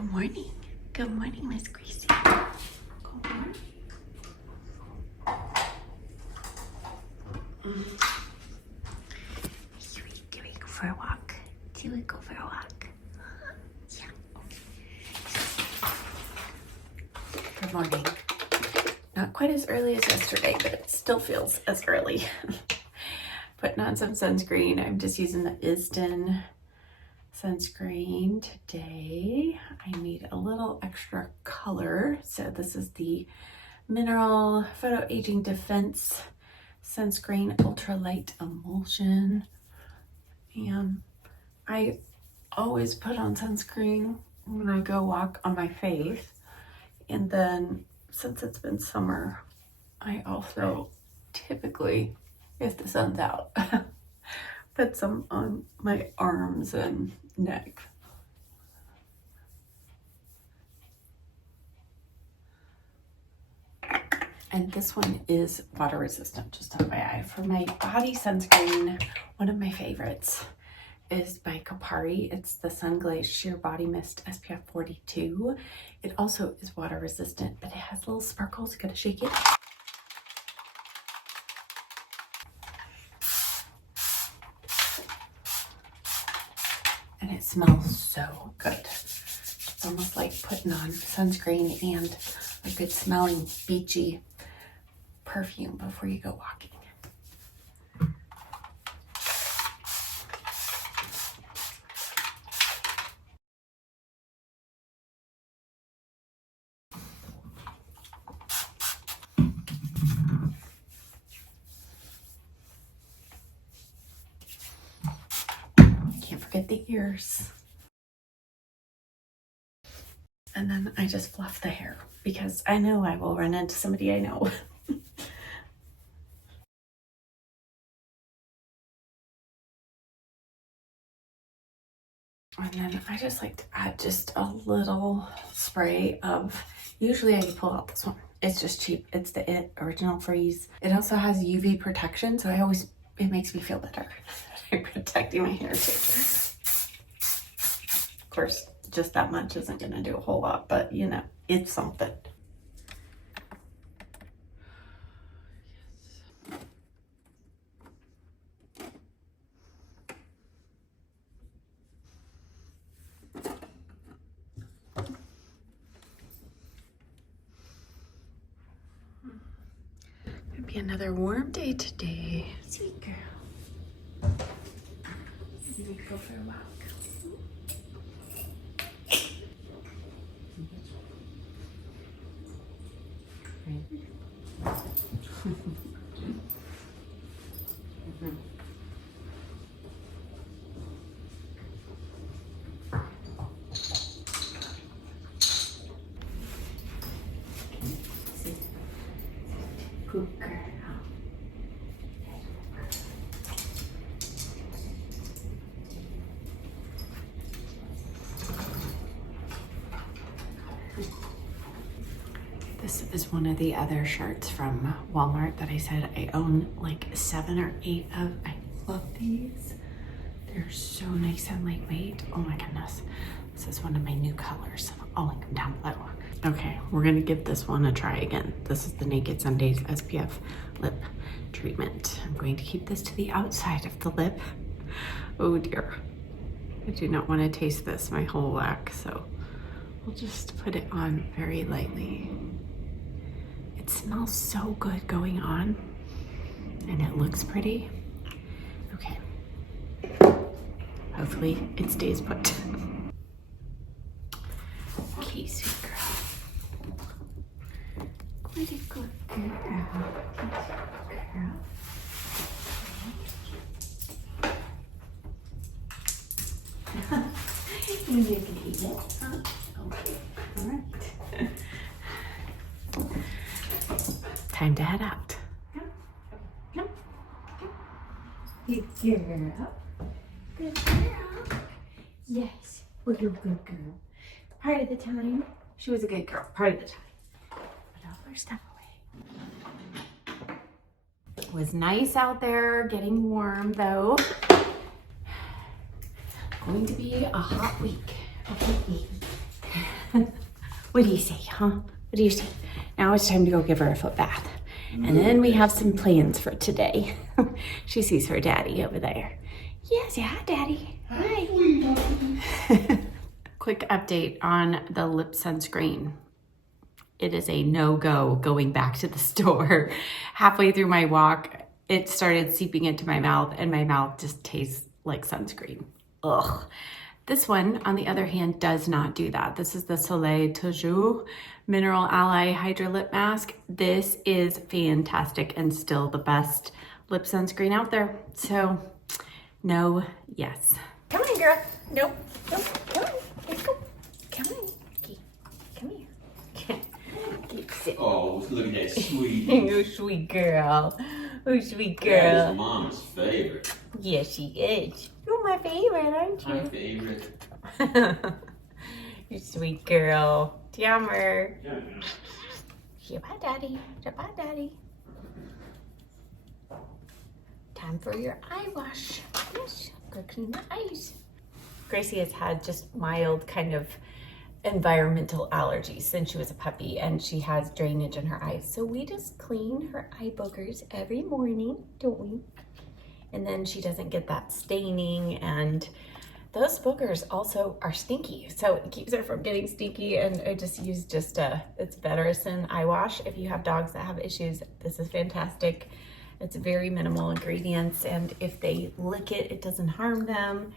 Good morning. Good morning, Miss Gracie. Good morning. Should we go for a walk? Should we go for a walk? Yeah. Good morning. Not quite as early as yesterday, but it still feels as early. Putting on some sunscreen. I'm just using the Isden sunscreen today. I need a little extra color. So this is the Mineral Photo Aging Defense Sunscreen Ultralight Emulsion. And I always put on sunscreen when I go walk on my face. And then since it's been summer, I also typically, if the sun's out, put some on my arms and neck. And this one is water resistant, just FYI. For my body sunscreen, one of my favorites is by Kopari. It's the Sun Glaze Sheer Body Mist SPF 42. It also is water resistant, but it has little sparkles. You gotta shake it. And it smells so good. It's almost like putting on sunscreen and a good smelling beachy perfume before you go walking. Can't forget the ears. And then I just fluff the hair because I know I will run into somebody I know. And then I just like to add just a little spray of, usually I pull out this one. It's just cheap. It's the It Original Freeze. It also has UV protection, so it makes me feel better. I'm protecting my hair too. Of course, just that much isn't gonna do a whole lot, but you know, it's something. Gonna be another warm day today. Sweet girl. I'm gonna go for a walk. Good girl. This is one of the other shirts from Walmart that I said I own like 7 or 8 of. I love these. They're so nice and lightweight. Oh my goodness. This is one of my new colors. I'll link them down below. Okay, we're gonna give this one a try again. This is the Naked Sundays SPF lip treatment. I'm going to keep this to the outside of the lip. Oh dear. I do not want to taste this my whole whack, so we'll just put it on very lightly. It smells so good going on, and it looks pretty. Okay. Hopefully it stays put. Okay, sweet girl. What a good girl. Girl. You can eat it, huh? Okay, all right. Time to head out. Yep. Good girl. Good girl. Yes, we're a good girl. Part of the time, she was a good girl. Part of the time. Put all her stuff away. It was nice out there, getting warm though. Going to be a hot week. Okay. What do you say, huh? What do you say? Now it's time to go give her a foot bath. And then we have some plans for today. She sees her daddy over there. Yes, yeah, hi, daddy. Hi. Quick update on the lip sunscreen. It is a no-go going back to the store. Halfway through my walk, it started seeping into my mouth and my mouth just tastes like sunscreen. Ugh. This one, on the other hand, does not do that. This is the Soleil Toujours Mineral Ally Hydra Lip Mask. This is fantastic and still the best lip sunscreen out there. So, no, yes. Come on, girl. Nope, nope, come on. Let's go. Come on. Okay. Come here. Keep sitting. Oh, look at that sweet. Oh, sweet girl. Oh, sweet girl. That is Mama's favorite. Yes, she is. You're my favorite, aren't you? My favorite. You sweet girl. Jammer. Yeah. Say bye, daddy. Say bye, daddy. Time for your eye wash. Yes, go clean the eyes. Gracie has had just mild kind of environmental allergies since she was a puppy, and she has drainage in her eyes. So we just clean her eye boogers every morning, don't we? And then she doesn't get that staining, and those boogers also are stinky. So it keeps her from getting stinky, and I just use it's Vetericyn eye wash. If you have dogs that have issues, this is fantastic. It's very minimal ingredients, and if they lick it, it doesn't harm them,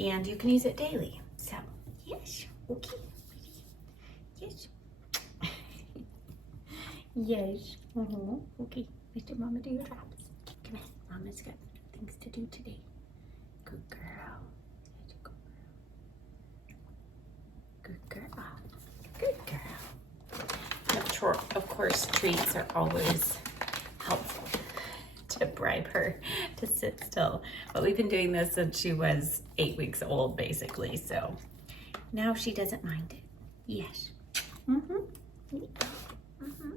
and you can use it daily. So, yes, okay. Yes. Yes. Okay. Let your mama do your drops. Come on. Mama's got things to do today. Good girl. Good girl. Good girl. Of course, treats are always helpful to bribe her to sit still. But we've been doing this since she was 8 weeks old, basically. So now she doesn't mind it. Yes. Mm-hmm. Yeah. Mm-hmm.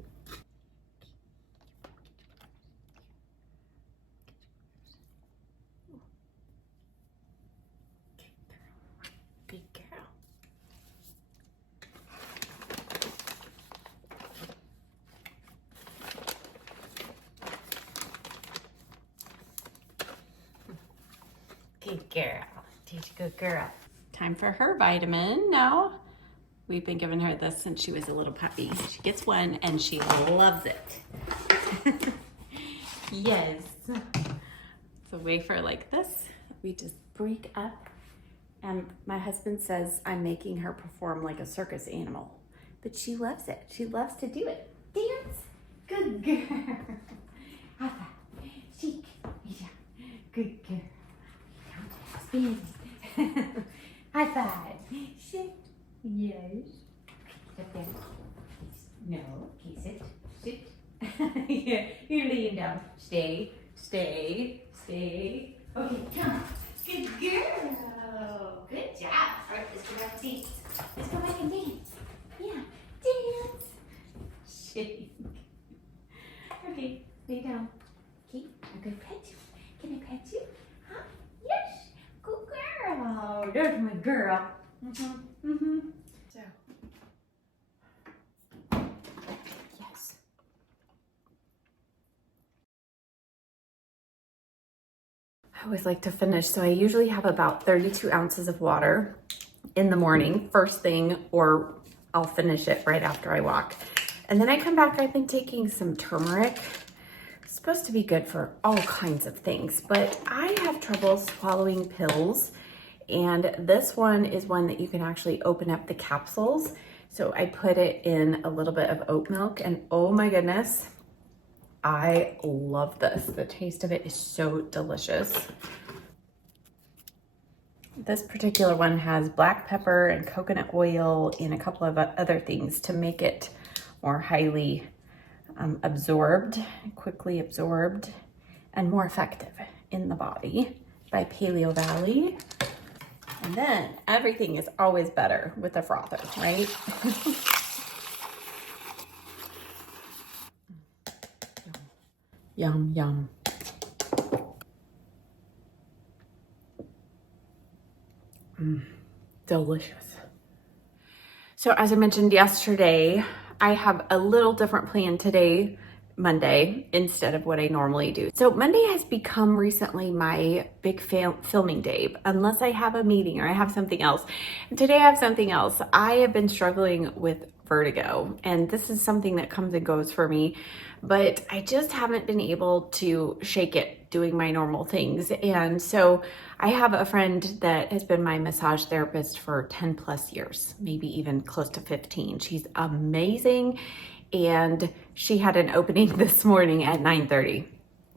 Good girl. Good girl. She's a good girl. Time for her vitamin now. We've been giving her this since she was a little puppy. She gets one and she loves it. Yes. It's a wafer like this. We just break up. And my husband says I'm making her perform like a circus animal. But she loves it. She loves to do it. Dance. Good girl. High five. Shake. Yeah. Good girl. Spin. High five. Sit. Yes. Up there. No. Okay, sit. Sit. Yeah. You're laying down. Stay. Stay. Stay. Okay, come on. Good girl. Good job. All right, let's go back and dance. Let's go back and dance. Yeah. Dance. Shake. Okay, lay down. Okay, I'm gonna pet you. Can I pet you? Huh? Yes. Good girl. There's my girl. So. Yes. I always like to finish, so I usually have about 32 ounces of water in the morning, first thing, or I'll finish it right after I walk. And then I come back, I've been taking some turmeric. It's supposed to be good for all kinds of things, but I have trouble swallowing pills. And this one is one that you can actually open up the capsules. So I put it in a little bit of oat milk, and oh my goodness, I love this. The taste of it is so delicious. This particular one has black pepper and coconut oil and a couple of other things to make it more highly absorbed, quickly absorbed, and more effective in the body by Paleo Valley. And then everything is always better with a frother, right? Yum, yum. Delicious. So as I mentioned yesterday, I have a little different plan today, Monday, instead of what I normally do. So Monday has become recently my big filming day, unless I have a meeting or I have something else. And today I have something else. I have been struggling with vertigo, and this is something that comes and goes for me, but I just haven't been able to shake it doing my normal things. And so I have a friend that has been my massage therapist for 10 plus years, maybe even close to 15. She's amazing. And she had an opening this morning at 9:30.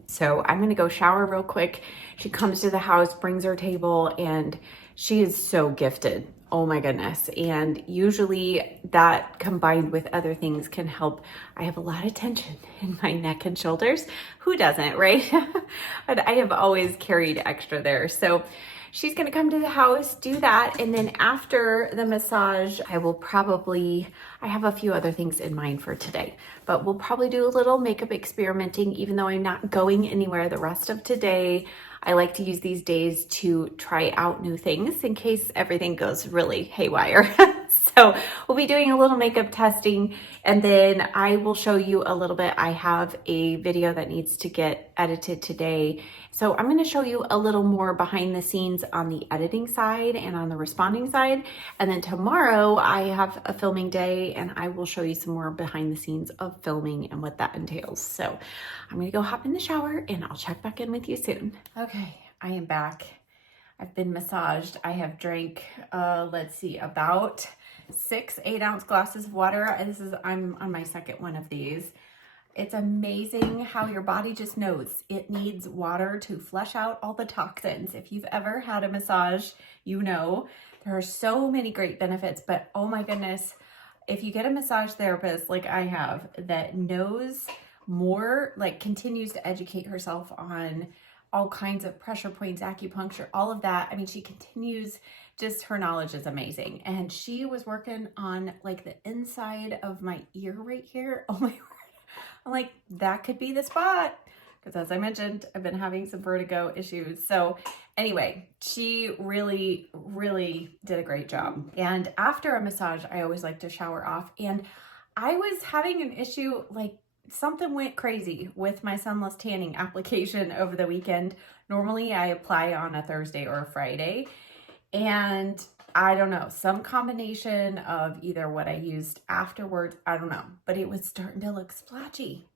So I'm gonna go shower real quick. She comes to the house, brings her table, and she is so gifted. Oh my goodness. And usually that combined with other things can help. I have a lot of tension in my neck and shoulders. Who doesn't, right? But I have always carried extra there. So she's gonna come to the house, do that, and then after the massage, I have a few other things in mind for today, but we'll probably do a little makeup experimenting, even though I'm not going anywhere the rest of today. I like to use these days to try out new things in case everything goes really haywire. So we'll be doing a little makeup testing, and then I will show you a little bit. I have a video that needs to get edited today. So I'm going to show you a little more behind the scenes on the editing side and on the responding side. And then tomorrow I have a filming day, and I will show you some more behind the scenes of filming and what that entails. So I'm going to go hop in the shower and I'll check back in with you soon. Okay, I am back. I've been massaged. I have drank, about 6 8-ounce glasses of water. And I'm on my second one of these. It's amazing how your body just knows it needs water to flush out all the toxins. If you've ever had a massage, you know there are so many great benefits, but oh my goodness, if you get a massage therapist like I have that knows more, like continues to educate herself on all kinds of pressure points, acupuncture, all of that. I mean, she continues, just her knowledge is amazing. And she was working on like the inside of my ear right here. Oh my word. I'm like, that could be the spot. Because as I mentioned, I've been having some vertigo issues. So anyway, she really, really did a great job. And after a massage, I always like to shower off. And I was having an issue, like something went crazy with my sunless tanning application over the weekend. Normally I apply on a Thursday or a Friday. And I don't know, some combination of either what I used afterwards, I don't know, but it was starting to look splotchy.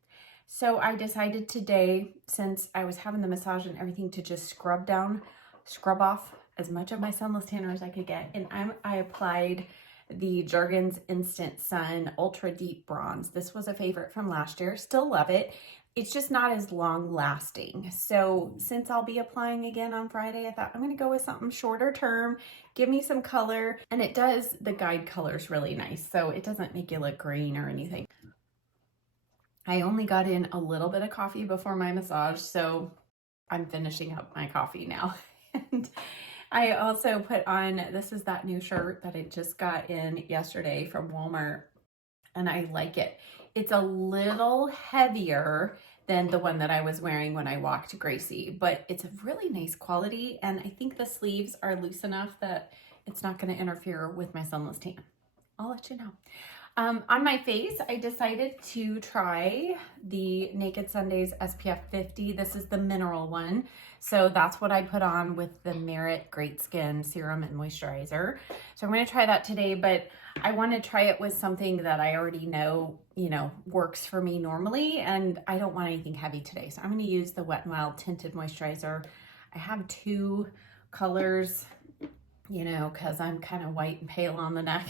So I decided today, since I was having the massage and everything, to just scrub off as much of my sunless tanner as I could get. And I applied the Jergens Instant Sun Ultra Deep Bronze. This was a favorite from last year. Still love it. It's just not as long lasting. So since I'll be applying again on Friday, I thought I'm going to go with something shorter term, give me some color, and it does, the guide color's really nice. So it doesn't make you look green or anything. I only got in a little bit of coffee before my massage, so I'm finishing up my coffee now. And I also put on, this is that new shirt that I just got in yesterday from Walmart, and I like it. It's a little heavier than the one that I was wearing when I walked Gracie, but it's a really nice quality, and I think the sleeves are loose enough that it's not going to interfere with my sunless tan. I'll let you know. On my face, I decided to try the Naked Sundays SPF 50. This is the mineral one. So that's what I put on with the Merit Great Skin Serum and Moisturizer. So I'm going to try that today, but I want to try it with something that I already know, works for me normally, and I don't want anything heavy today. So I'm going to use the Wet n Wild Tinted Moisturizer. I have 2 colors, because I'm kind of white and pale on the neck.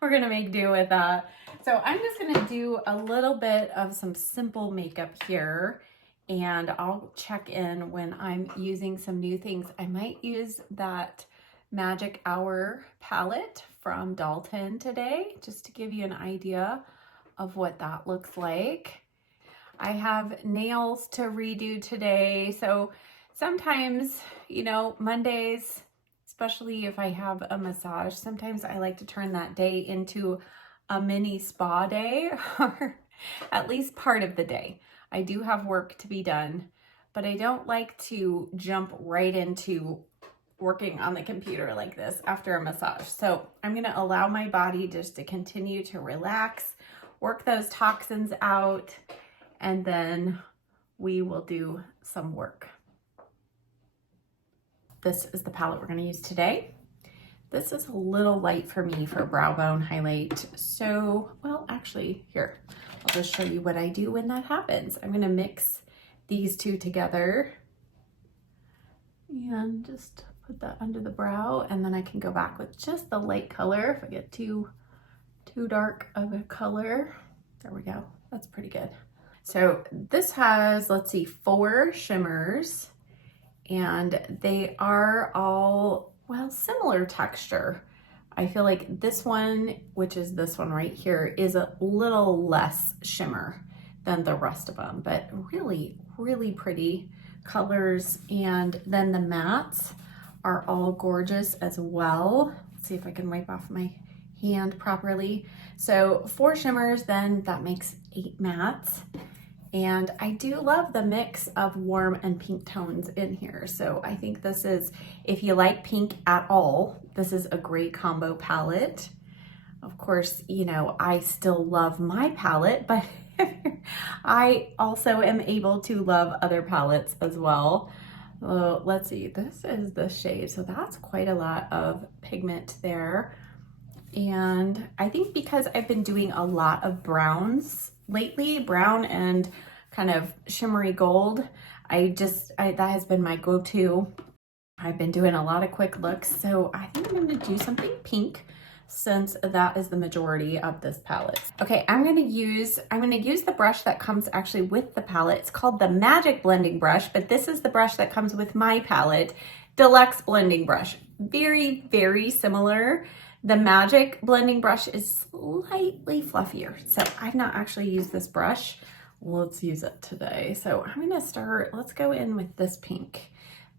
We're going to make do with that. So I'm just going to do a little bit of some simple makeup here, and I'll check in when I'm using some new things. I might use that Magic Hour palette from Dalton today, just to give you an idea of what that looks like. I have nails to redo today. So sometimes, Mondays, especially if I have a massage, sometimes I like to turn that day into a mini spa day, or at least part of the day. I do have work to be done, but I don't like to jump right into working on the computer like this after a massage. So I'm gonna allow my body just to continue to relax, work those toxins out, and then we will do some work. This is the palette we're gonna use today. This is a little light for me for brow bone highlight. So, well, actually, here, I'll just show you what I do when that happens. I'm gonna mix these two together and just put that under the brow, and then I can go back with just the light color if I get too dark of a color. There we go, that's pretty good. So this has, let's see, 4 shimmers, and they are all, well, similar texture. I feel like this one, which is this one right here, is a little less shimmer than the rest of them, but really, really pretty colors. And then the mattes are all gorgeous as well. Let's see if I can wipe off my hand properly. So 4 shimmers, then that makes 8 mattes. And I do love the mix of warm and pink tones in here. So I think this is, if you like pink at all, this is a great combo palette. Of course, you know, I still love my palette, but I also am able to love other palettes as well. Let's see, this is the shade. So that's quite a lot of pigment there. And I think because I've been doing a lot of browns lately, brown and kind of shimmery gold, that has been my go-to. I've been doing a lot of quick looks, so I think I'm gonna do something pink since that is the majority of this palette. Okay, I'm gonna use the brush that comes actually with the palette. It's called the Magic Blending Brush, but this is the brush that comes with my palette, Deluxe Blending Brush. Very, very similar. The Magic Blending Brush is slightly fluffier, so I've not actually used this brush. Let's use it today. So I'm gonna start, let's go in with this pink,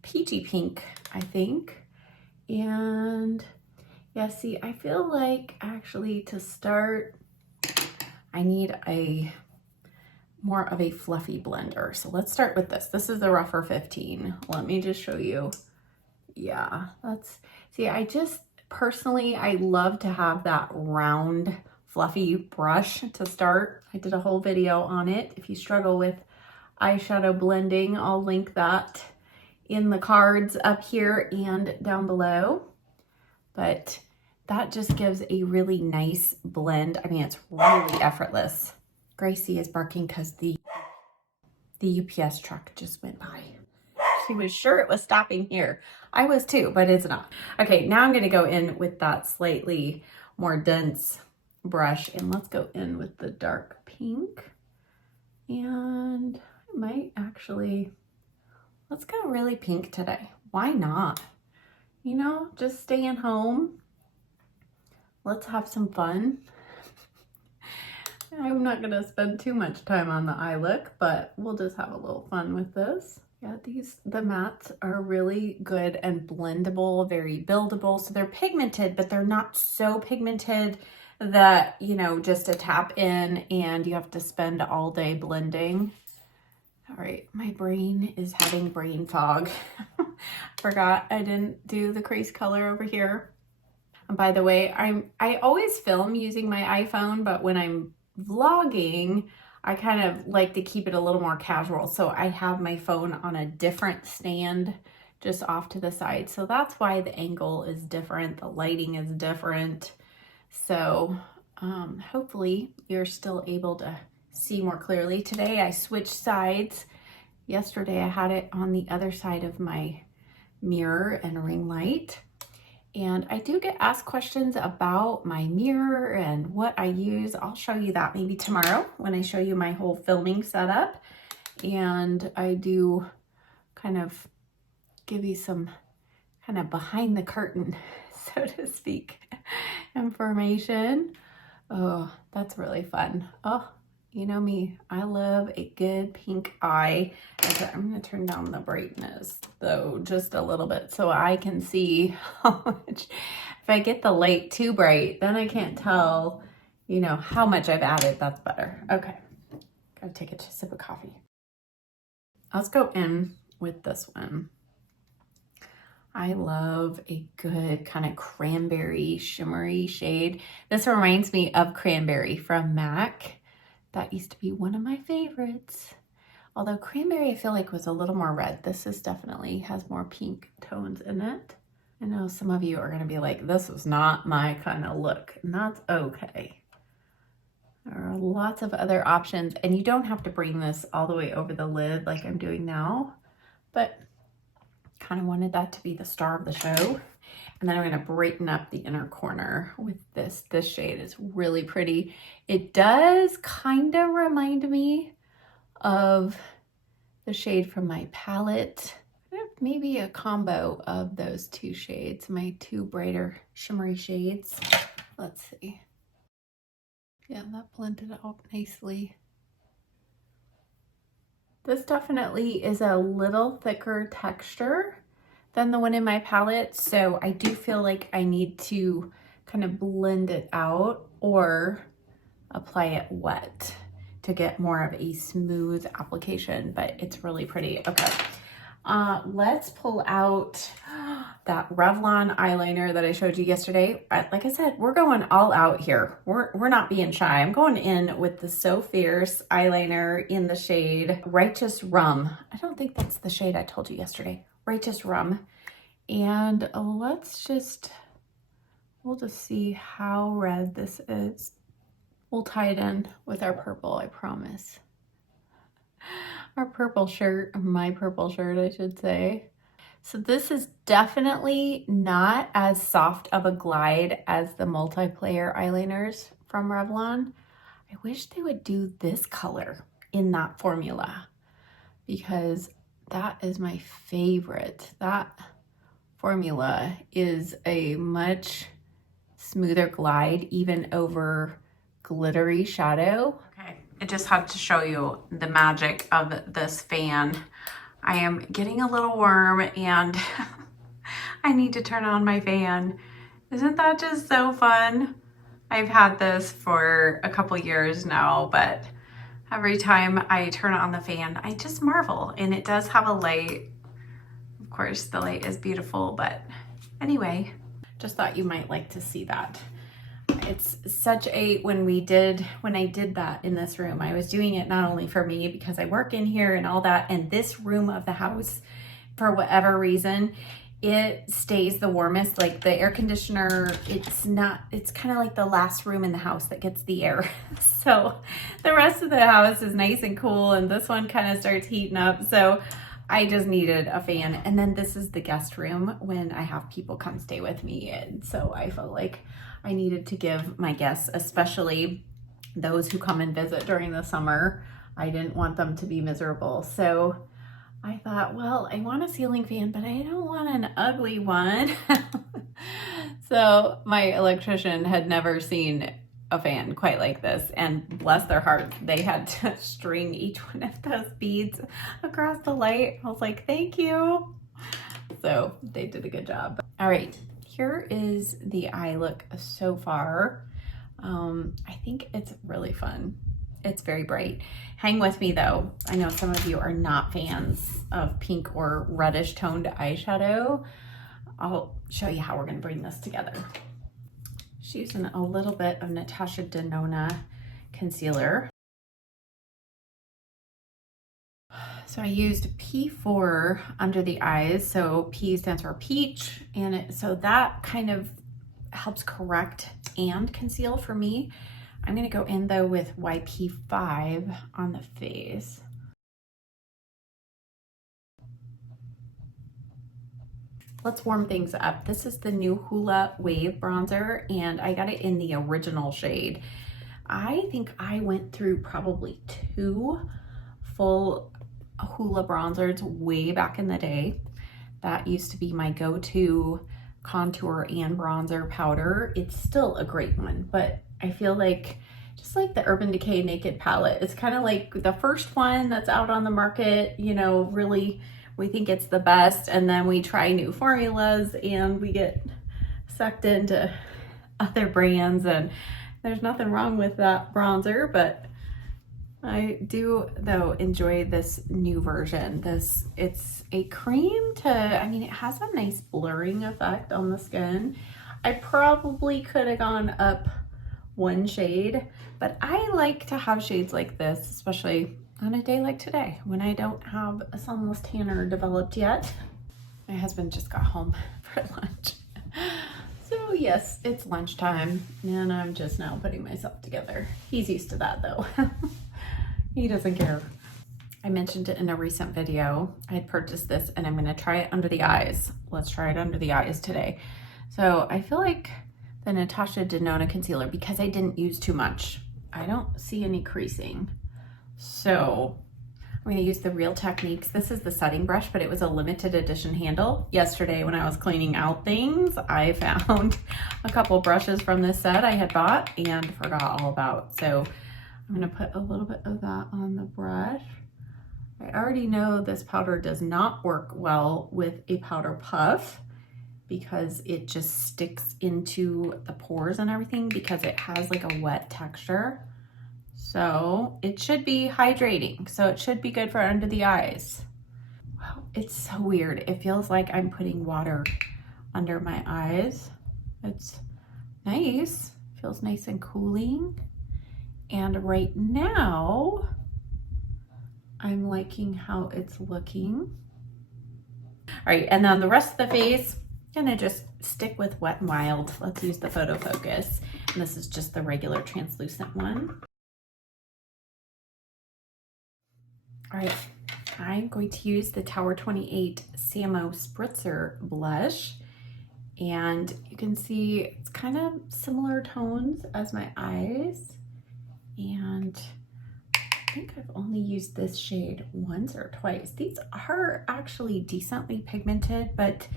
peachy pink, I think. And yeah, see, I feel like actually to start, I need more of a fluffy blender. So let's start with this. This is the Rougher 15. Let me just show you. Yeah, see, personally, I love to have that round, fluffy brush to start. I did a whole video on it. If you struggle with eyeshadow blending, I'll link that in the cards up here and down below. But that just gives a really nice blend. I mean, it's really effortless. Gracie is barking because the UPS truck just went by. She was sure it was stopping here. I was too, but it's not. Okay, now I'm gonna go in with that slightly more dense brush, and let's go in with the dark pink. And I might actually, let's go really pink today. Why not? You know, just staying home. Let's have some fun. I'm not gonna spend too much time on the eye look, but we'll just have a little fun with this. Yeah, the mattes are really good and blendable, very buildable. So they're pigmented, but they're not so pigmented that, you know, just a tap in and you have to spend all day blending. All right, my brain is having brain fog. Forgot I didn't do the crease color over here. And by the way, I always film using my iPhone, but when I'm vlogging, I kind of like to keep it a little more casual. So I have my phone on a different stand just off to the side. So that's why the angle is different. The lighting is different. So hopefully you're still able to see more clearly. Today I switched sides. Yesterday I had it on the other side of my mirror and ring light. And I do get asked questions about my mirror and what I use. I'll show you that maybe tomorrow when I show you my whole filming setup. And I do kind of give you some kind of behind the curtain, so to speak, information. Oh, that's really fun. Oh, you know me, I love a good pink eye. Okay, I'm gonna turn down the brightness though, just a little bit so I can see how much. If I get the light too bright, then I can't tell, you know, how much I've added. That's better. Okay, gotta take a sip of coffee. Let's go in with this one. I love a good kind of cranberry shimmery shade. This reminds me of Cranberry from MAC. That used to be one of my favorites. Although Cranberry I feel like was a little more red. This is definitely has more pink tones in it. I know some of you are gonna be like, this is not my kind of look, and that's okay. There are lots of other options, and you don't have to bring this all the way over the lid like I'm doing now, but kind of wanted that to be the star of the show. And then I'm going to brighten up the inner corner with this. This shade is really pretty. It does kind of remind me of the shade from my palette. Maybe a combo of those two shades, my two brighter shimmery shades. Let's see. Yeah, that blended out nicely. This definitely is a little thicker texture than the one in my palette, so I do feel like I need to kind of blend it out or apply it wet to get more of a smooth application, but it's really pretty. Okay, let's pull out that Revlon eyeliner that I showed you yesterday. Like I said, we're going all out here. We're not being shy. I'm going in with the So Fierce eyeliner in the shade Righteous Rum. I don't think that's the shade I told you yesterday. Righteous Rum. And we'll just see how red this is. We'll tie it in with our purple, I promise. Our purple shirt, or my purple shirt, I should say. So this is definitely not as soft of a glide as the multiplayer eyeliners from Revlon. I wish they would do this color in that formula because that is my favorite. That formula is a much smoother glide even over glittery shadow. Okay, I just had to show you the magic of this fan. I am getting a little warm and I need to turn on my fan. Isn't that just so fun? I've had this for a couple years now, but every time I turn on the fan, I just marvel. And it does have a light. Of course, the light is beautiful, but anyway, just thought you might like to see that. It's such a, when I did that in this room, I was doing it not only for me because I work in here and all that, and this room of the house, for whatever reason, it stays the warmest. Like the air conditioner, it's kind of like the last room in the house that gets the air. So the rest of the house is nice and cool, and this one kind of starts heating up. So I just needed a fan. And then this is the guest room when I have people come stay with me. And so I felt like I needed to give my guests, especially those who come and visit during the summer, I didn't want them to be miserable. So I thought, well, I want a ceiling fan, but I don't want an ugly one. So my electrician had never seen a fan quite like this, and bless their heart, they had to string each one of those beads across the light. I was like, thank you. So they did a good job. All right, here is the eye look so far. I think it's really fun. It's very bright. Hang with me though. I know some of you are not fans of pink or reddish toned eyeshadow. I'll show you how we're gonna bring this together. Just using a little bit of Natasha Denona concealer. So I used P4 under the eyes. So P stands for peach, and so that kind of helps correct and conceal for me. I'm gonna go in though with YP5 on the face. Let's warm things up. This is the new Hoola Wave bronzer, and I got it in the original shade. I think I went through probably 2 full Hoola bronzers way back in the day. That used to be my go-to contour and bronzer powder. It's still a great one, but I feel like just like the Urban Decay Naked palette, it's kind of like the first one that's out on the market, you know, really we think it's the best, and then we try new formulas and we get sucked into other brands, and there's nothing wrong with that bronzer, but I do though enjoy this new version. It's a cream to, I mean, it has a nice blurring effect on the skin. I probably could have gone up one shade, but I like to have shades like this, especially on a day like today when I don't have a sunless tanner developed yet. My husband just got home for lunch. So yes, it's lunchtime and I'm just now putting myself together. He's used to that though. He doesn't care. I mentioned it in a recent video. I had purchased this and I'm gonna try it under the eyes. Let's try it under the eyes today. So I feel like the Natasha Denona concealer, because I didn't use too much, I don't see any creasing. So I'm gonna use the Real Techniques. This is the setting brush, but it was a limited edition handle. Yesterday when I was cleaning out things, I found a couple brushes from this set I had bought and forgot all about. So I'm gonna put a little bit of that on the brush. I already know this powder does not work well with a powder puff because it just sticks into the pores and everything because it has like a wet texture. So it should be hydrating. So it should be good for under the eyes. Wow, it's so weird. It feels like I'm putting water under my eyes. It's nice. Feels nice and cooling. And right now, I'm liking how it's looking. All right, and then the rest of the face, gonna just stick with Wet n Wild. Let's use the Photo Focus. And this is just the regular translucent one. All right, I'm going to use the Tower 28 Samo Spritzer blush. And you can see it's kind of similar tones as my eyes. And I think I've only used this shade once or twice. These are actually decently pigmented, but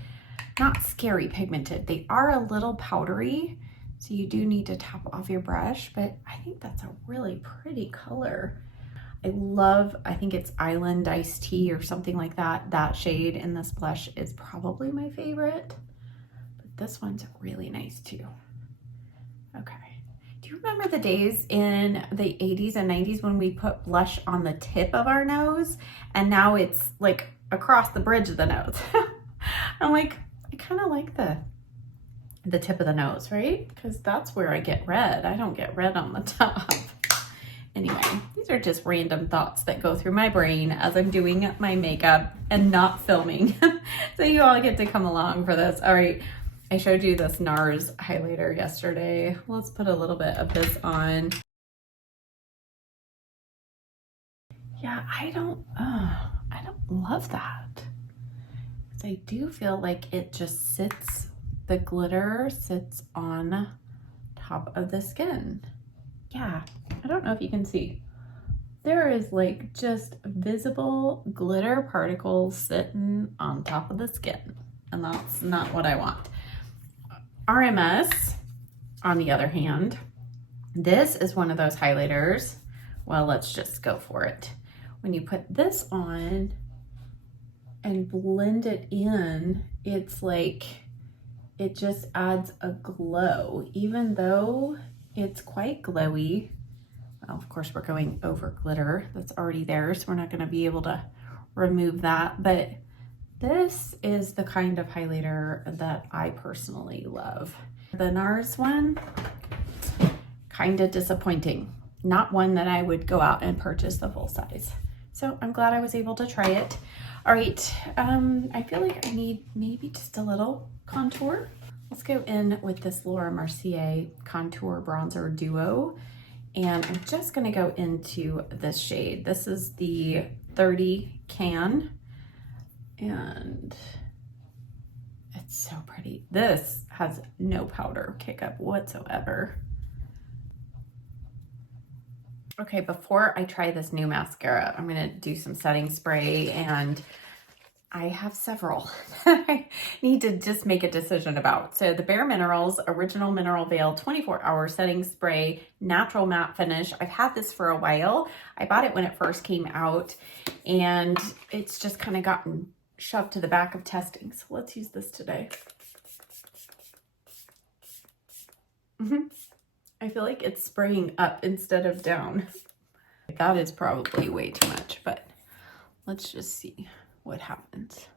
not scary pigmented. They are a little powdery, so you do need to tap off your brush, but I think that's a really pretty color. I think it's Island Iced Tea or something like that. That shade in this blush is probably my favorite, but this one's really nice too. Okay. Do you remember the days in the 80s and 90s when we put blush on the tip of our nose and now it's like across the bridge of the nose? I'm like, I kind of like the tip of the nose, right? Because that's where I get red. I don't get red on the top. Anyway, these are just random thoughts that go through my brain as I'm doing my makeup and not filming. So you all get to come along for this. All right. I showed you this NARS highlighter yesterday. Let's put a little bit of this on. Yeah, I don't love that. I do feel like it just the glitter sits on top of the skin. Yeah, I don't know if you can see. There is like just visible glitter particles sitting on top of the skin, and that's not what I want. RMS, on the other hand, this is one of those highlighters. Well, let's just go for it. When you put this on and blend it in, it's like, it just adds a glow, even though it's quite glowy. Well, of course, we're going over glitter that's already there, so we're not going to be able to remove that, but this is the kind of highlighter that I personally love. The NARS one, kind of disappointing. Not one that I would go out and purchase the full size. So I'm glad I was able to try it. All right, I feel like I need maybe just a little contour. Let's go in with this Laura Mercier Contour Bronzer Duo. And I'm just gonna go into this shade. This is the 30 Can. And it's so pretty. This has no powder kick up whatsoever. Okay, before I try this new mascara, I'm gonna do some setting spray, and I have several that I need to just make a decision about. So the Bare Minerals Original Mineral Veil 24-Hour Setting Spray, Natural Matte Finish. I've had this for a while. I bought it when it first came out, and it's just kind of gotten shoved to the back of testing. So let's use this today. I feel like it's spraying up instead of down. that is probably way too much, but let's just see what happens.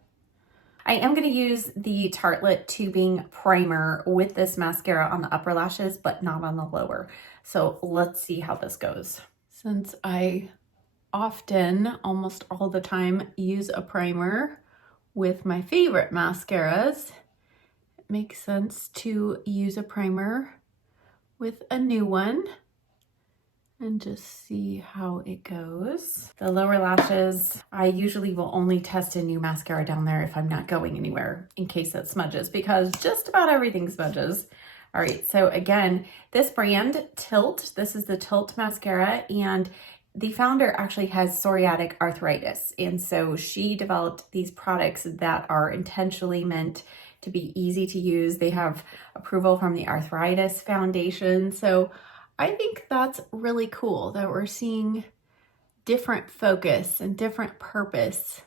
I am going to use the Tartelette Tubing Primer with this mascara on the upper lashes, but not on the lower. So let's see how this goes. Since I often, almost all the time, use a primer with my favorite mascaras, it makes sense to use a primer with a new one and just see how it goes. The lower lashes, I usually will only test a new mascara down there if I'm not going anywhere in case it smudges, because just about everything smudges. All right, so again, this brand, Tilt, this is the Tilt mascara, and the founder actually has psoriatic arthritis. And so she developed these products that are intentionally meant to be easy to use. They have approval from the Arthritis Foundation. So I think that's really cool that we're seeing different focus and different purpose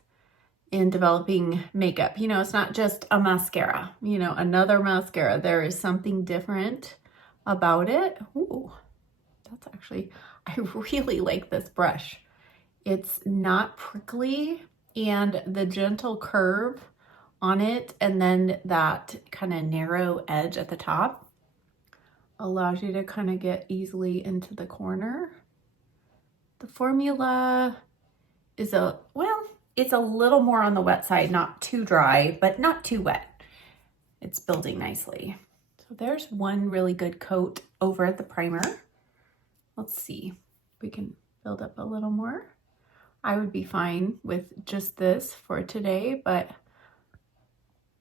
in developing makeup. You know, it's not just a mascara, you know, another mascara. There is something different about it. Ooh, that's actually, I really like this brush. It's not prickly, and the gentle curve on it and then that kind of narrow edge at the top allows you to kind of get easily into the corner. The formula is it's a little more on the wet side, not too dry, but not too wet. It's building nicely. So there's one really good coat over the primer. Let's see if we can build up a little more. I would be fine with just this for today, but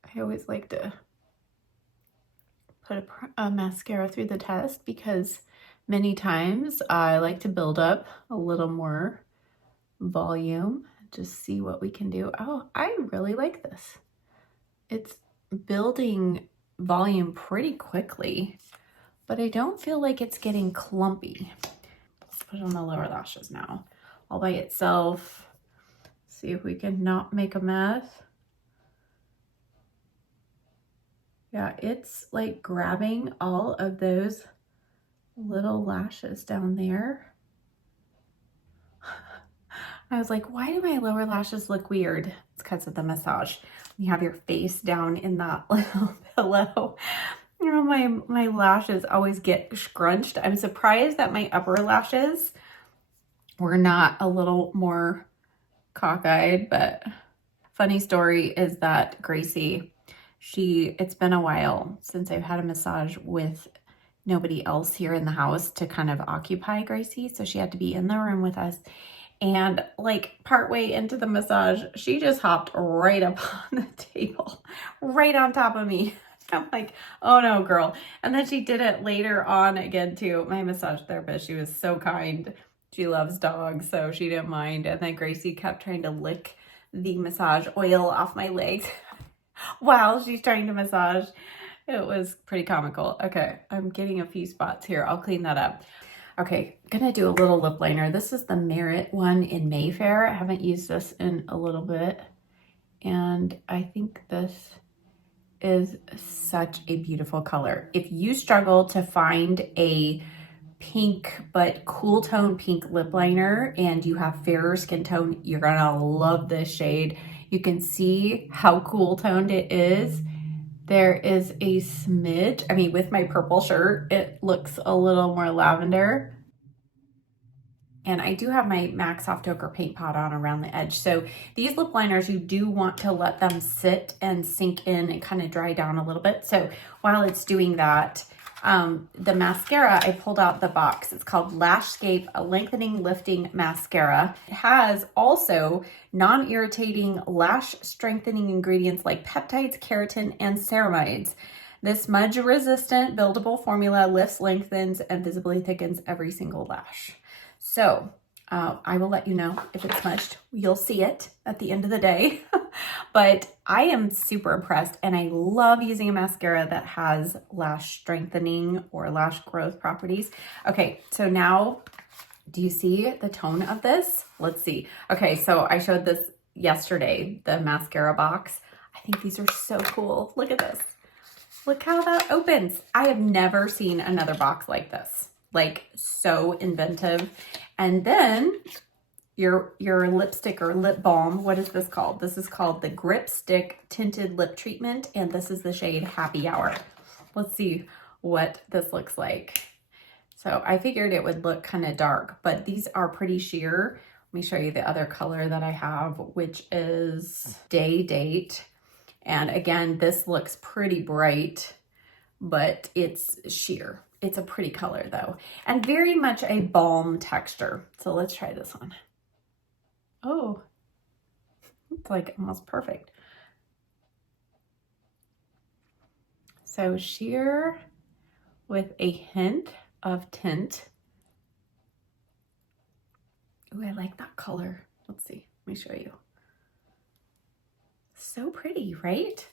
I always like to put a mascara through the test because many times I like to build up a little more volume, just see what we can do. Oh, I really like this. It's building volume pretty quickly, but I don't feel like it's getting clumpy. Let's put it on the lower lashes now, all by itself. See if we can not make a mess. Yeah, it's like grabbing all of those little lashes down there. I was like, why do my lower lashes look weird? It's because of the massage. You have your face down in that little pillow. You know, my lashes always get scrunched. I'm surprised that my upper lashes were not a little more cockeyed, but funny story is that Gracie, it's been a while since I've had a massage with nobody else here in the house to kind of occupy Gracie. So she had to be in the room with us. And like partway into the massage, she just hopped right up on the table, right on top of me. I'm like, oh no, girl. And then she did it later on again too. My massage therapist, she was so kind. She loves dogs, so she didn't mind. And then Gracie kept trying to lick the massage oil off my legs while she's trying to massage. It was pretty comical. Okay, I'm getting a few spots here. I'll clean that up. Okay, gonna do a little lip liner. This is the Merit one in Mayfair. I haven't used this in a little bit, and I think this is such a beautiful color. If you struggle to find a pink but cool tone pink lip liner and you have fairer skin tone, you're gonna love this shade. You can see how cool toned it is. There is a smidge, I mean, with my purple shirt, it looks a little more lavender. And I do have my MAC Soft Ochre paint pot on around the edge. So these lip liners, you do want to let them sit and sink in and kind of dry down a little bit. So while it's doing that, the mascara, I pulled out the box. It's called Lashscape Lengthening Lifting Mascara. It has also non-irritating lash strengthening ingredients like peptides, keratin, and ceramides. This smudge resistant buildable formula lifts, lengthens, and visibly thickens every single lash. So I will let you know if it's smudged. You'll see it at the end of the day. But I am super impressed, and I love using a mascara that has lash strengthening or lash growth properties. Okay, so now, do you see the tone of this? Let's see. Okay, so I showed this yesterday, the mascara box. I think these are so cool. Look at this. Look how that opens. I have never seen another box like this. like so inventive. And then your lipstick or lip balm, what is this called? This is called the Grip Stick Tinted Lip Treatment, and this is the shade Happy Hour. Let's see what this looks like. So I figured it would look kind of dark, but these are pretty sheer. Let me show you the other color that I have, which is Day Date. And again, this looks pretty bright, but it's sheer. It's a pretty color though, and very much a balm texture. So let's try this one. Oh, it's like almost perfect. So sheer with a hint of tint. Ooh, I like that color. Let's see, let me show you. So pretty, right?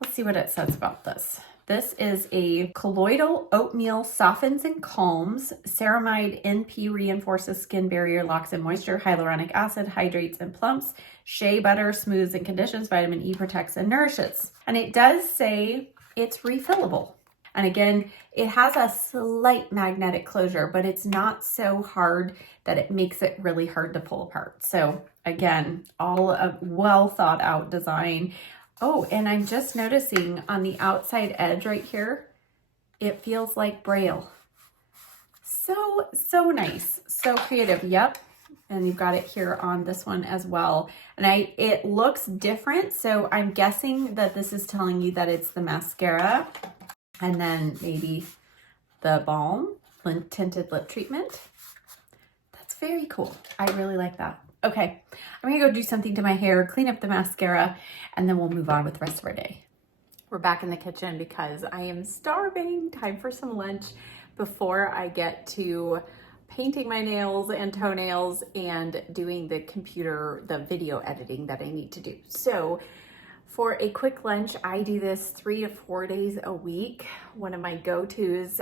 Let's see what it says about this. This is a colloidal oatmeal softens and calms. Ceramide NP reinforces skin barrier, locks in moisture. Hyaluronic acid hydrates and plumps. Shea butter smooths and conditions. Vitamin E protects and nourishes. And it does say it's refillable. And again, it has a slight magnetic closure, but it's not so hard that it makes it really hard to pull apart. So again, all a well thought out design. Oh, and I'm just noticing on the outside edge right here, it feels like Braille. So nice, so creative. Yep. And you've got it here on this one as well. And it looks different. So I'm guessing that this is telling you that it's the mascara and then maybe the balm, tinted lip treatment. That's very cool. I really like that. Okay, I'm gonna go do something to my hair, clean up the mascara, and then we'll move on with the rest of our day. We're back in the kitchen because I am starving. Time for some lunch before I get to painting my nails and toenails and doing the video editing that I need to do. So for a quick lunch, I do this 3 to 4 days a week. One of my go-tos.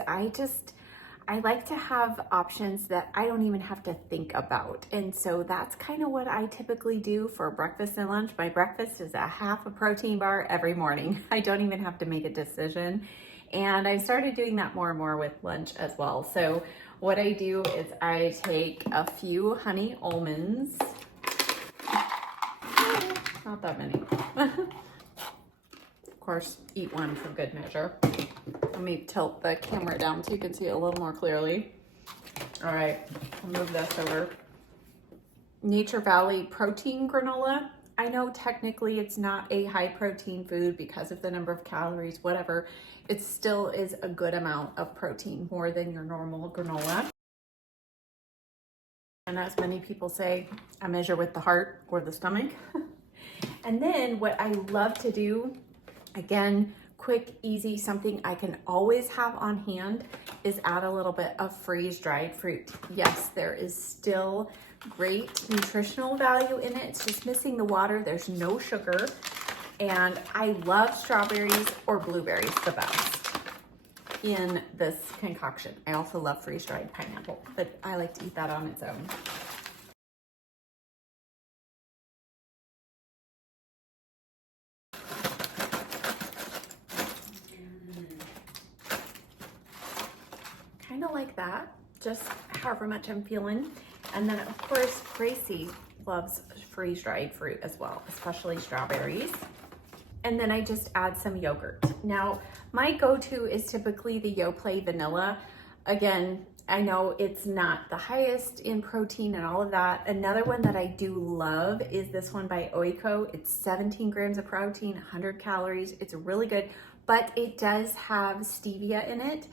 I like to have options that I don't even have to think about. And so that's kind of what I typically do for breakfast and lunch. My breakfast is a half a protein bar every morning. I don't even have to make a decision. And I started doing that more and more with lunch as well. So what I do is I take a few honey almonds. Not that many. Of course, eat one for good measure. Let me tilt the camera down so you can see it a little more clearly. All right, I'll move this over. Nature Valley protein granola. I know technically it's not a high protein food because of the number of calories, whatever. It still is a good amount of protein, more than your normal granola. And as many people say, I measure with the heart or the stomach. And then what I love to do, again, quick, easy, something I can always have on hand, is add a little bit of freeze-dried fruit. Yes, there is still great nutritional value in it. It's just missing the water. There's no sugar. And I love strawberries or blueberries the best in this concoction. I also love freeze-dried pineapple, but I like to eat that on its own. Kind of like that, just however much I'm feeling. And then of course, Gracie loves freeze-dried fruit as well, especially strawberries. And then I just add some yogurt. Now, my go-to is typically the Yoplait vanilla. Again, I know it's not the highest in protein and all of that. Another one that I do love is this one by Oiko. It's 17 grams of protein, 100 calories. It's really good, but it does have stevia in it.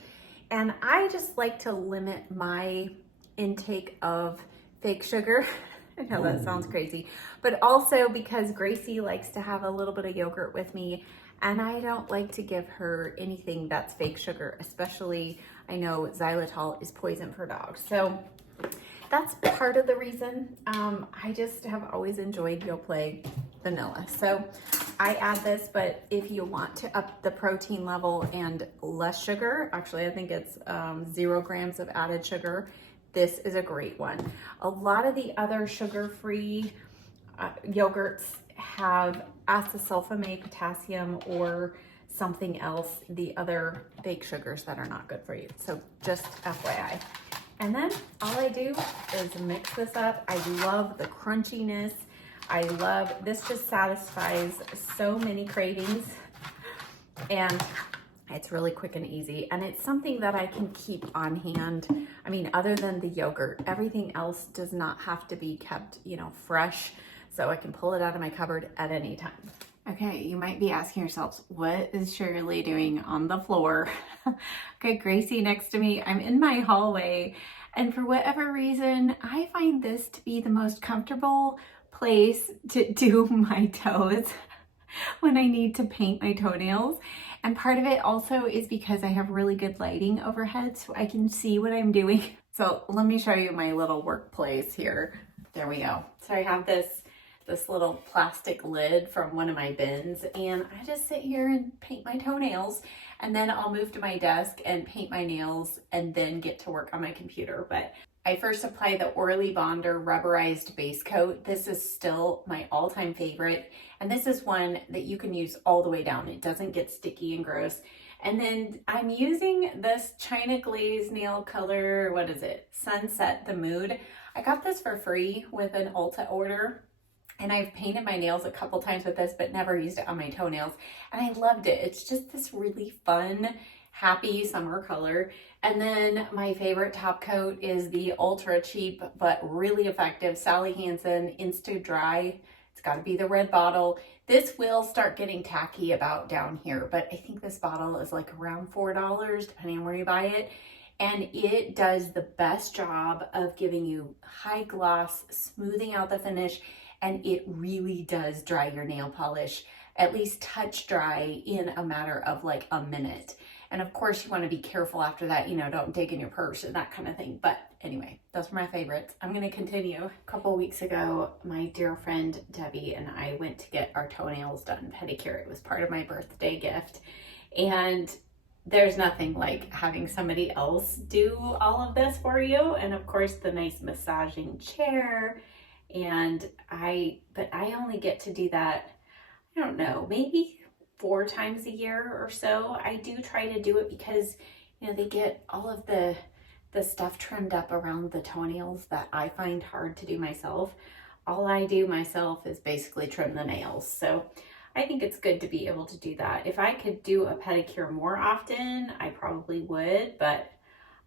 And I just like to limit my intake of fake sugar. I know that sounds crazy, but also because Gracie likes to have a little bit of yogurt with me, and I don't like to give her anything that's fake sugar, especially I know xylitol is poison for dogs. So that's part of the reason. I just have always enjoyed Yoplait vanilla. So I add this, but if you want to up the protein level and less sugar, actually I think it's 0 grams of added sugar, this is a great one. A lot of the other sugar-free yogurts have acesulfame potassium or something else, the other fake sugars that are not good for you. So just FYI. And then all I do is mix this up. I love the crunchiness. I love, this just satisfies so many cravings, and it's really quick and easy. And it's something that I can keep on hand. I mean, other than the yogurt, everything else does not have to be kept, you know, fresh. So I can pull it out of my cupboard at any time. Okay, you might be asking yourselves, what is Shirley doing on the floor? Okay, Gracie next to me. I'm in my hallway, and for whatever reason, I find this to be the most comfortable place to do my toes when I need to paint my toenails. And part of it also is because I have really good lighting overhead, so I can see what I'm doing. So let me show you my little workplace here. There we go. So I have this little plastic lid from one of my bins, and I just sit here and paint my toenails, and then I'll move to my desk and paint my nails and then get to work on my computer. But I first apply the Orly Bonder rubberized base coat. This is still my all-time favorite, and this is one that you can use all the way down. It doesn't get sticky and gross. And then I'm using this China Glaze nail color, what is it? Sunset the Mood. I got this for free with an Ulta order, and I've painted my nails a couple times with this, but never used it on my toenails. And I loved it. It's just this really fun, happy summer color. And then my favorite top coat is the ultra cheap, but really effective Sally Hansen Insta Dry. It's gotta be the red bottle. This will start getting tacky about down here, but I think this bottle is like around $4, depending on where you buy it. And it does the best job of giving you high gloss, smoothing out the finish, and it really does dry your nail polish, at least touch dry, in a matter of like a minute. And of course you want to be careful after that, you know, don't dig in your purse and that kind of thing. But anyway, those are my favorites. I'm going to continue. A couple weeks ago, my dear friend Debbie and I went to get our toenails done, pedicure. It was part of my birthday gift. And there's nothing like having somebody else do all of this for you. And of course the nice massaging chair. And I only get to do that, I don't know, maybe 4 times a year or so. I do try to do it because, you know, they get all of the stuff trimmed up around the toenails that I find hard to do myself. All I do myself is basically trim the nails. So I think it's good to be able to do that. If I could do a pedicure more often, I probably would, but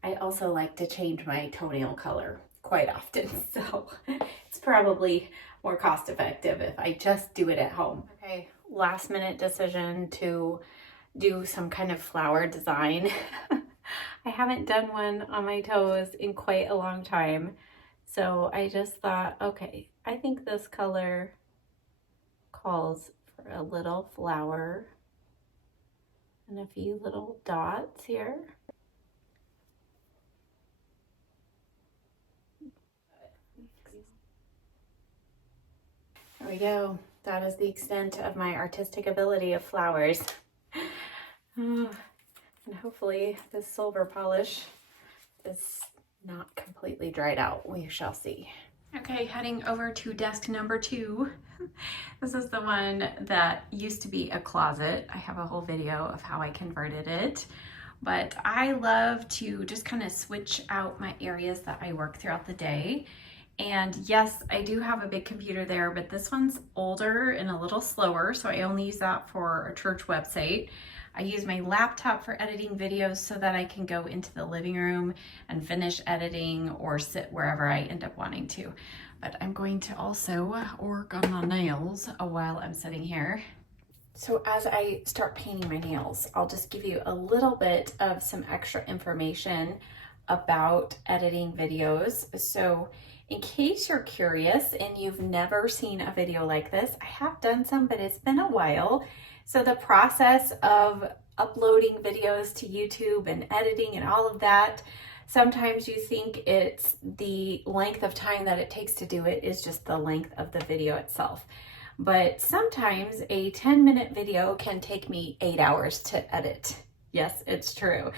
I also like to change my toenail color quite often. So it's probably more cost effective if I just do it at home. Okay, last minute decision to do some kind of flower design. I haven't done one on my toes in quite a long time. So I just thought, okay, I think this color calls for a little flower and a few little dots here. There we go. That is the extent of my artistic ability of flowers. And hopefully this silver polish is not completely dried out. We shall see. Okay, heading over to desk number 2. This is the one that used to be a closet. I have a whole video of how I converted it. But I love to just kind of switch out my areas that I work throughout the day. And yes, I do have a big computer there, but this one's older and a little slower, so I only use that for a church website. I use my laptop for editing videos so that I can go into the living room and finish editing or sit wherever I end up wanting to. But I'm going to also work on the nails while I'm sitting here. So as I start painting my nails, I'll just give you a little bit of some extra information about editing videos. So in case you're curious and you've never seen a video like this, I have done some, but it's been a while. So the process of uploading videos to YouTube and editing and all of that, sometimes you think it's the length of time that it takes to do it is just the length of the video itself. But sometimes a 10-minute video can take me 8 hours to edit. Yes, it's true.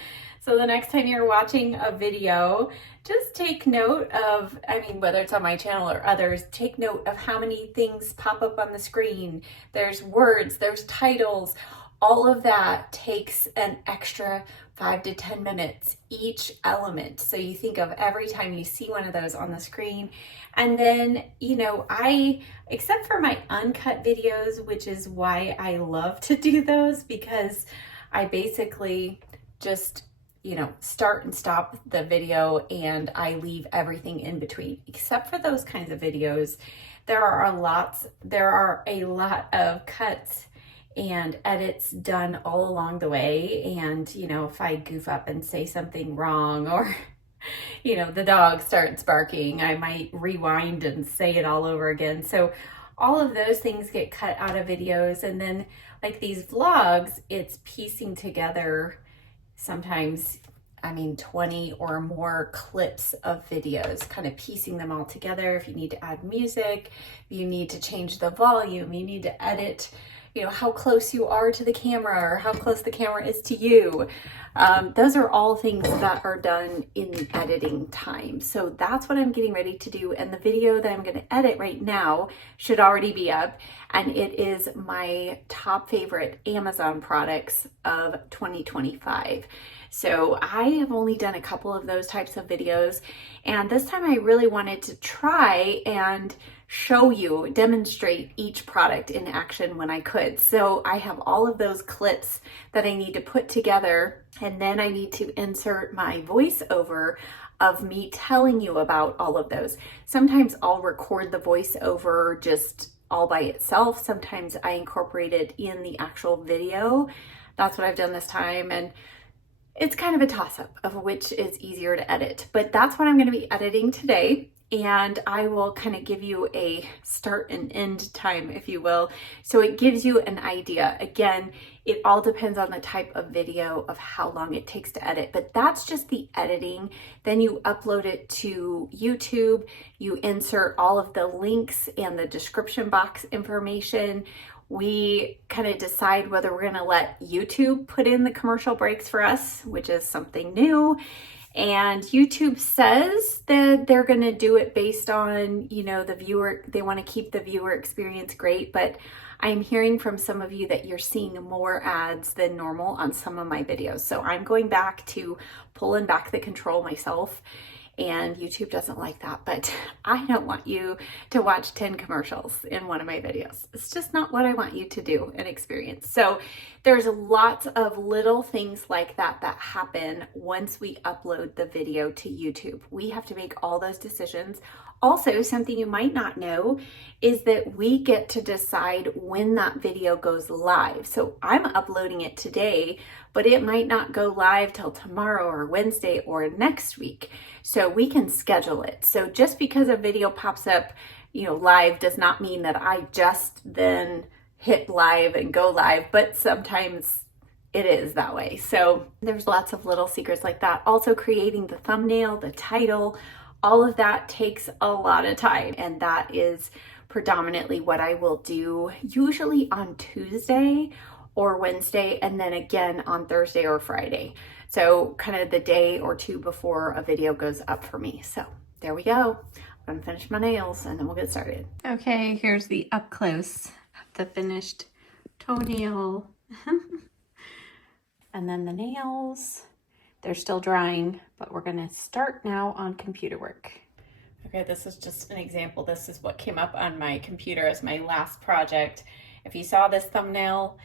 So the next time you're watching a video, just take note of, whether it's on my channel or others, take note of how many things pop up on the screen. There's words, there's titles. All of that takes an extra 5 to 10 minutes each element. So you think of every time you see one of those on the screen. And then, you know, except for my uncut videos, which is why I love to do those, because I basically just, you know, start and stop the video and I leave everything in between. Except for those kinds of videos, there are a lot of cuts and edits done all along the way. And, you know, if I goof up and say something wrong, or, you know, the dog starts barking, I might rewind and say it all over again. So all of those things get cut out of videos. And then like these vlogs, it's piecing together sometimes, I mean, 20 or more clips of videos, kind of piecing them all together. If you need to add music, you need to change the volume, you need to edit, you know, how close you are to the camera or how close the camera is to you. Those are all things that are done in the editing time. So that's what I'm getting ready to do. And the video that I'm going to edit right now should already be up. And it is my top favorite Amazon products of 2025. So I have only done a couple of those types of videos. And this time I really wanted to try and show you, demonstrate each product in action when I could. So I have all of those clips that I need to put together, and then I need to insert my voiceover of me telling you about all of those. Sometimes I'll record the voiceover just all by itself. Sometimes I incorporate it in the actual video. That's what I've done this time. And it's kind of a toss-up of which is easier to edit, but that's what I'm going to be editing today. And I will kind of give you a start and end time, if you will. So it gives you an idea. Again, it all depends on the type of video of how long it takes to edit, but that's just the editing. Then you upload it to YouTube, you insert all of the links and the description box information. We kind of decide whether we're going to let YouTube put in the commercial breaks for us, which is something new. And YouTube says that they're going to do it based on, you know, the viewer, they want to keep the viewer experience great, but I'm hearing from some of you that you're seeing more ads than normal on some of my videos. So I'm going back to pulling back the control myself, and YouTube doesn't like that, but I don't want you to watch 10 commercials in one of my videos. It's just not what I want you to do and experience. So there's lots of little things like that that happen once we upload the video to YouTube. We have to make all those decisions. Also, something you might not know is that we get to decide when that video goes live. So I'm uploading it today, but it might not go live till tomorrow or Wednesday or next week. So we can schedule it. So just because a video pops up, you know, live does not mean that I just then hit live and go live, but sometimes it is that way. So there's lots of little secrets like that. Also, creating the thumbnail, the title, all of that takes a lot of time, and that is predominantly what I will do usually on Tuesday or Wednesday, and then again on Thursday or Friday. So kind of the day or two before a video goes up for me. So there we go. I'm gonna finish my nails and then we'll get started. Okay, here's the up close of the finished toenail. And then the nails. They're still drying, but we're gonna start now on computer work. Okay, this is just an example. This is what came up on my computer as my last project. If you saw this thumbnail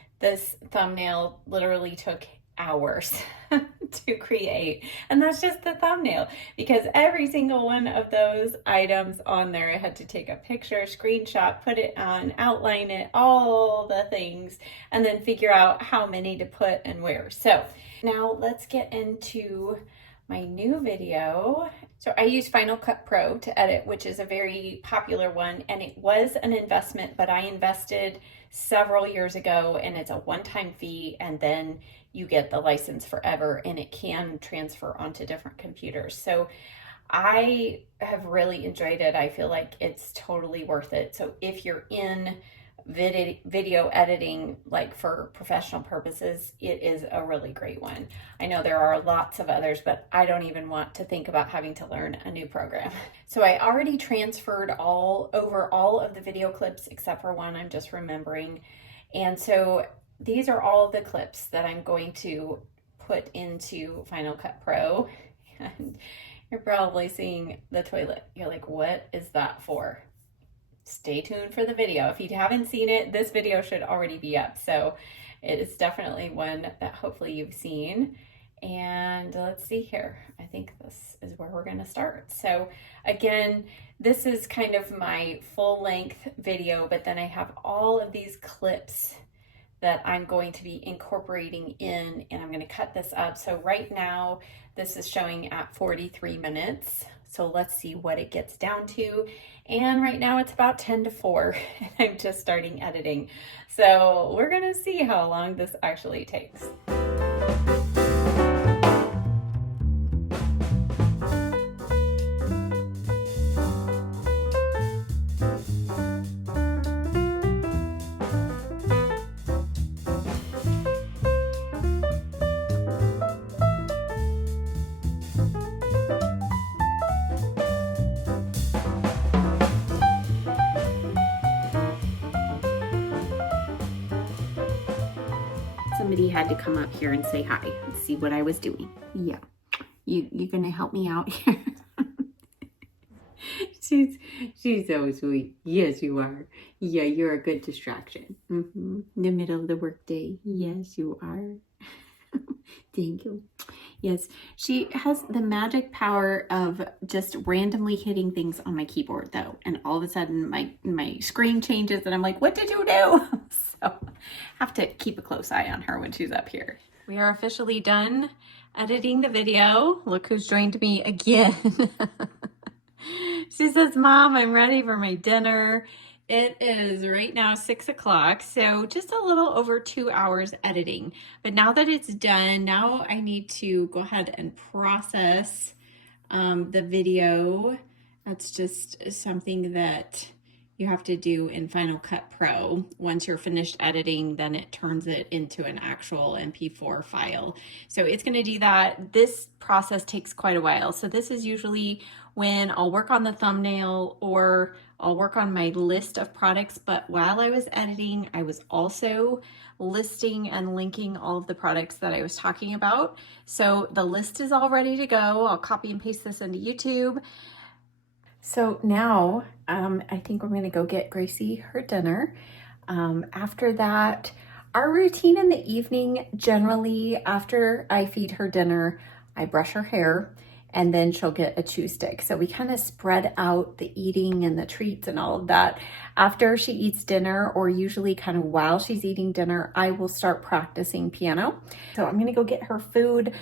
literally took hours to create. And that's just the thumbnail, because every single one of those items on there, I had to take a picture, screenshot, put it on, outline it, all the things, and then figure out how many to put and where. So now let's get into my new video. So I use Final Cut Pro to edit, which is a very popular one, and it was an investment, but I invested several years ago, and it's a one-time fee, and then you get the license forever, and it can transfer onto different computers. So I have really enjoyed it. I feel like it's totally worth it. So if you're in video editing, like for professional purposes, it is a really great one. I know there are lots of others, but I don't even want to think about having to learn a new program. So I already transferred over all of the video clips except for one I'm just remembering. And so these are all of the clips that I'm going to put into Final Cut Pro. And you're probably seeing the toilet. You're like, what is that for? Stay tuned for the video. If you haven't seen it, this video should already be up. So it is definitely one that hopefully you've seen. And let's see here. I think this is where we're going to start. So again, this is kind of my full length video, but then I have all of these clips that I'm going to be incorporating in, and I'm going to cut this up. So right now, this is showing at 43 minutes. So let's see what it gets down to. And right now it's about 10 to 4, and I'm just starting editing. So we're gonna see how long this actually takes. Somebody had to come up here and say hi and see what I was doing. Yeah, you gonna help me out here? she's so sweet. Yes, you are. Yeah, you're a good distraction. In the middle of the workday. Yes, you are. Thank you. Yes, she has the magic power of just randomly hitting things on my keyboard though. And all of a sudden my screen changes and I'm like, what did you do? So I have to keep a close eye on her when she's up here. We are officially done editing the video. Look who's joined me again. She says, Mom, I'm ready for my dinner. It is right now 6 o'clock, so just a little over 2 hours editing. But now that it's done, now I need to go ahead and process the video. That's just something that you have to do in Final Cut Pro. Once you're finished editing, then it turns it into an actual MP4 file. So it's gonna do that. This process takes quite a while. So this is usually when I'll work on the thumbnail or I'll work on my list of products, but while I was editing, I was also listing and linking all of the products that I was talking about. So the list is all ready to go. I'll copy and paste this into YouTube. So now I think we're gonna go get Gracie her dinner. After that, our routine in the evening, generally after I feed her dinner, I brush her hair and then she'll get a chew stick. So we kind of spread out the eating and the treats and all of that. After she eats dinner, or usually kind of while she's eating dinner, I will start practicing piano. So I'm gonna go get her food,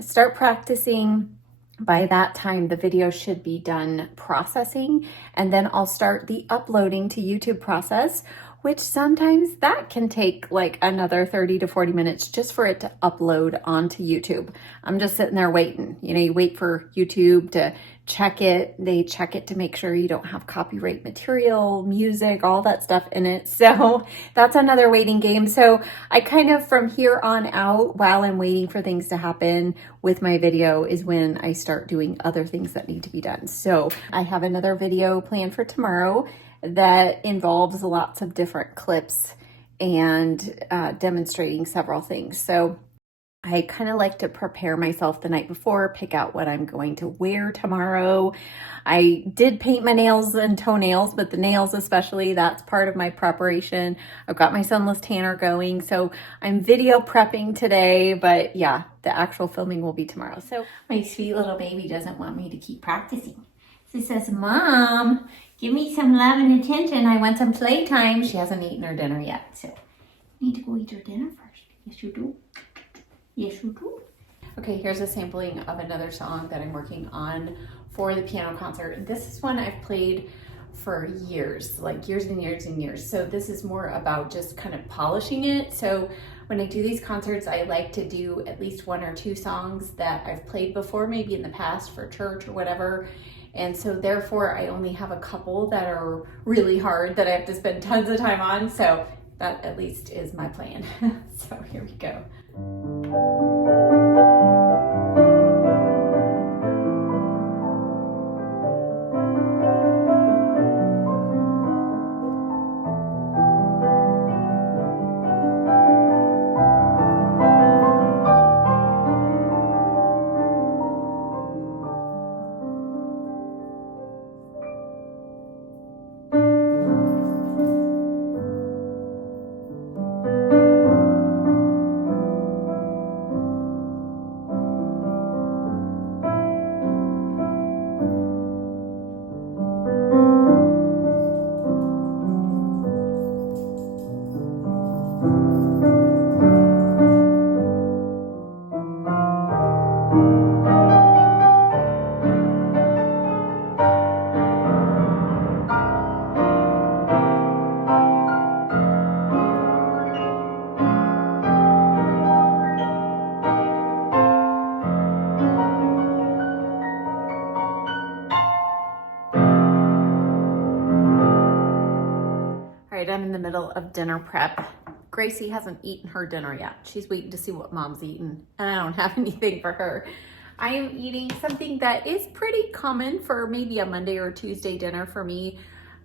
start practicing. By that time, the video should be done processing, and then I'll start the uploading to YouTube process, which sometimes that can take like another 30 to 40 minutes just for it to upload onto YouTube. I'm just sitting there waiting. You know, you wait for YouTube to check it. They check it to make sure you don't have copyright material, music, all that stuff in it. So that's another waiting game. So I kind of, from here on out, while I'm waiting for things to happen with my video, is when I start doing other things that need to be done. So I have another video planned for tomorrow that involves lots of different clips and demonstrating several things. So I kind of like to prepare myself the night before, pick out what I'm going to wear tomorrow. I did paint my nails and toenails, but the nails especially, that's part of my preparation. I've got my sunless tanner going, so I'm video prepping today, but yeah, the actual filming will be tomorrow. So my sweet little baby doesn't want me to keep practicing. She says, Mom, give me some love and attention. I want some playtime. She hasn't eaten her dinner yet, so you need to go eat your dinner first. Yes, you do. Yes, you do. Okay, here's a sampling of another song that I'm working on for the piano concert. This is one I've played for years, like years and years and years. So this is more about just kind of polishing it. So when I do these concerts, I like to do at least 1 or 2 songs that I've played before, maybe in the past for church or whatever. And so therefore I only have a couple that are really hard that I have to spend tons of time on. So that at least is my plan. So here we go. right, I'm in the middle of dinner prep. Gracie hasn't eaten her dinner yet. She's waiting to see what mom's eating, and I don't have anything for her. I am eating something that is pretty common for maybe a Monday or Tuesday dinner for me.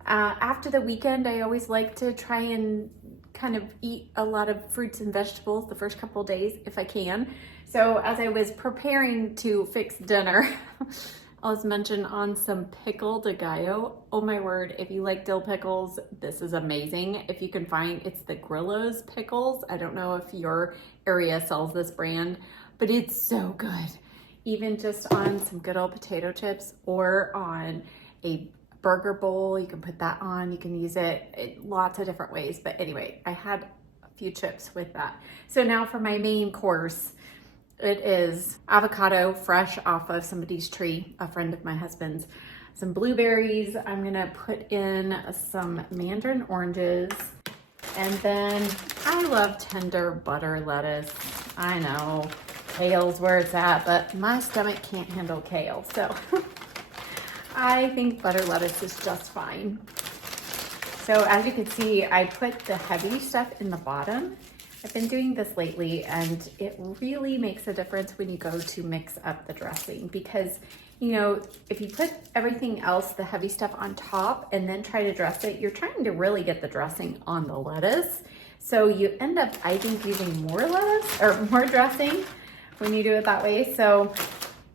After the weekend, I always like to try and kind of eat a lot of fruits and vegetables the first couple of days if I can. So as I was preparing to fix dinner, I was mentioned on some pickle de gallo. Oh my word, if you like dill pickles, this is amazing. If you can find, it's the Grillo's pickles. I don't know if your area sells this brand, but it's so good. Even just on some good old potato chips or on a burger bowl, you can put that on. You can use it in lots of different ways. But anyway, I had a few chips with that. So now for my main course, it is avocado fresh off of somebody's tree, a friend of my husband's. Some blueberries. I'm gonna put in some mandarin oranges. And then I love tender butter lettuce. I know, kale's where it's at, but my stomach can't handle kale. So I think butter lettuce is just fine. So as you can see, I put the heavy stuff in the bottom. I've been doing this lately, and it really makes a difference when you go to mix up the dressing, because you know, if you put everything else, the heavy stuff on top and then try to dress it, you're trying to really get the dressing on the lettuce. So you end up, I think, using more lettuce or more dressing when you do it that way. So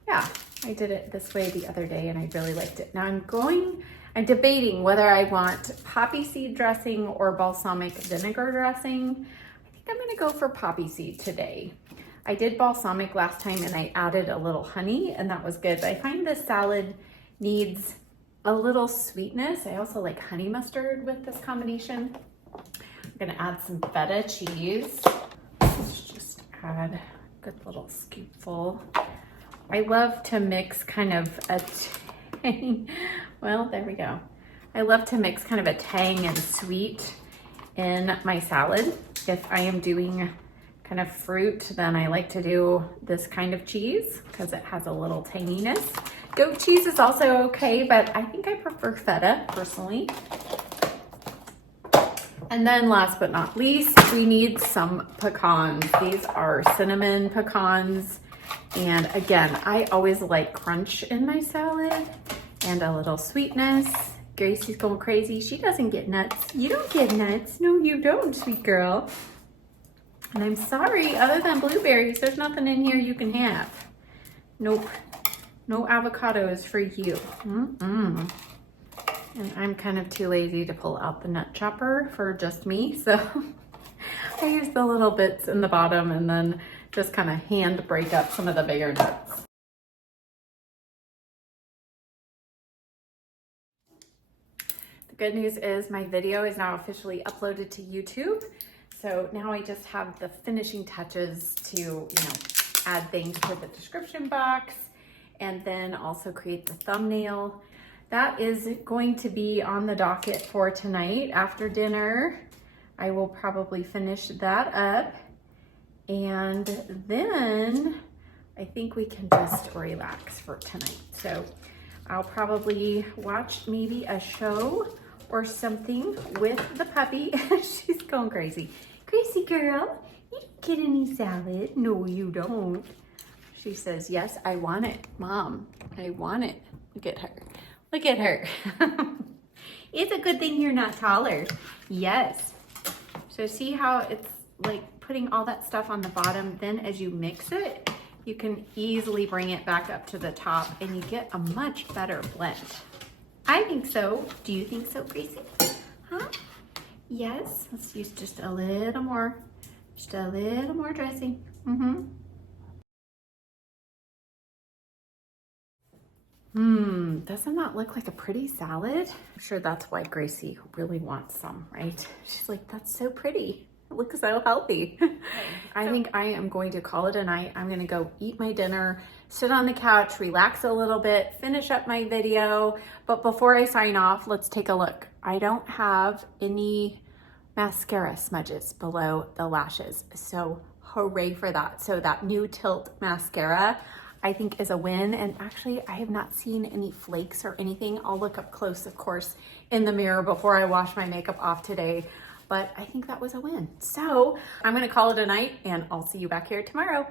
yeah, I did it this way the other day and I really liked it. Now I'm debating whether I want poppy seed dressing or balsamic vinegar dressing. I'm gonna go for poppy seed today. I did balsamic last time and I added a little honey and that was good. But I find this salad needs a little sweetness. I also like honey mustard with this combination. I'm gonna add some feta cheese. Let's just add a good little scoopful. I love to mix kind of a tang. Well, there we go. I love to mix kind of a tang and sweet in my salad. If I am doing kind of fruit, then I like to do this kind of cheese because it has a little tanginess. Goat cheese is also okay, but I think I prefer feta personally. And then last but not least, we need some pecans. These are cinnamon pecans. And again, I always like crunch in my salad and a little sweetness. Gracie's going crazy. She doesn't get nuts. You don't get nuts. No, you don't, sweet girl. And I'm sorry, other than blueberries, there's nothing in here you can have. Nope. No avocados for you. And I'm kind of too lazy to pull out the nut chopper for just me. So I use the little bits in the bottom and then just kind of hand break up some of the bigger nuts. The good news is my video is now officially uploaded to YouTube. So now I just have the finishing touches to, you know, add things to the description box and then also create the thumbnail. That is going to be on the docket for tonight after dinner. I will probably finish that up. And then I think we can just relax for tonight. So I'll probably watch maybe a show or something with the puppy. She's going crazy. Gracie girl, you don't get any salad. No, you don't. She says, yes, I want it. Mom, I want it. Look at her. Look at her. It's a good thing you're not taller. Yes. So see how it's like putting all that stuff on the bottom. Then as you mix it, you can easily bring it back up to the top and you get a much better blend. I think so. Do you think so, Gracie? Huh? Yes. Let's use just a little more dressing. Doesn't that look like a pretty salad? I'm sure that's why Gracie really wants some, right? She's like, that's so pretty. It looks so healthy. I think I am going to call it a night. I'm gonna go eat my dinner, sit on the couch, relax a little bit, finish up my video. But before I sign off, let's take a look. I don't have any mascara smudges below the lashes. So hooray for that. So that new Tilt mascara, I think is a win. And actually, I have not seen any flakes or anything. I'll look up close, of course, in the mirror before I wash my makeup off today. But I think that was a win. So I'm gonna call it a night and I'll see you back here tomorrow.